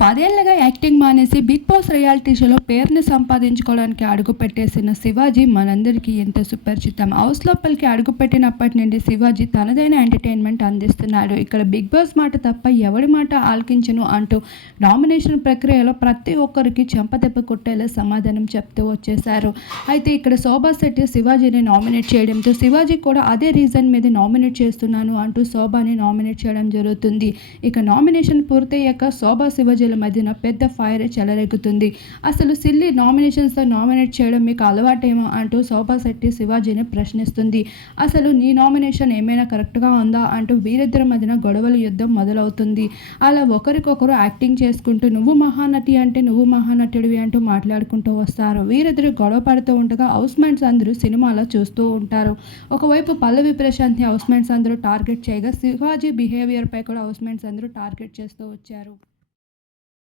10 ఏళ్లుగా యాక్టింగ్ మానేసి 'big boss' reality షోలో పేరుని సంపాదించుకోవడానికి అడుగుపెట్టేసిన శివాజీ మనందరికీ ఎంతో సుపరిచితం. హౌస్ లోపలికి అడుగుపెట్టినప్పటి నుండి శివాజీ తనదైన ఎంటర్‌టైన్‌మెంట్ అందిస్తున్నాడు. ఇక్కడ 'బిగ్ బాస్' మాట తప్ప ఎవడి మాట ఆలకించను అంటూ నామినేషన్ ప్రక్రియలో ప్రతి ఒక్కరికి చెంపదెబ్బ కొట్టేలా సమాధానం చెప్తూ వచ్చేశారు. అయితే ఇక్కడ శోభా శెట్టి శివాజీని నామినేట్ చేయడంతో శివాజీ కూడా అదే రీజన్ మీద నామినేట్ చేస్తున్నాను అంటూ శోభాని నామినేట్ చేయడం జరుగుతుంది. ఇక నామినేషన్ పూర్తయ్యాక శోభా శివాజీల మధ్యన పెద్ద ఫైర్ చెలరేగుతుంది. అసలు సిల్లీ నామినేషన్స్‌తో నామినేట్ చేయడం మీకు అలవాటేమో అంటూ శోభా శెట్టి శివాజీని ప్రశ్నిస్తుంది. అసలు నీ నామినేషన్ ఏమైనా కరెక్ట్‌గా ఉందా అంటూ వీరిద్దరి మధ్యన గొడవల యుద్ధం మొదలవుతుంది. అలా ఒకరికొకరు యాక్టింగ్ చేసుకుంటూ నువ్వు మహానటి అంటే నువ్వు మహానటుడివి అంటూ మాట్లాడుకుంటూ వస్తారు. వీరిద్దరు గొడవ పడుతూ ఉండగా హౌస్‌మేట్స్ అందరూ సినిమాలో చూస్తూ ఉంటారు. ఒకవైపు పల్లవి ప్రశాంత్‌ని హౌస్‌మేట్స్ అందరూ టార్గెట్ చేయగా శివాజీ బిహేవియర్‌పై కూడా హౌస్‌మేట్స్ అందరూ టార్గెట్ చేస్తూ వచ్చారు.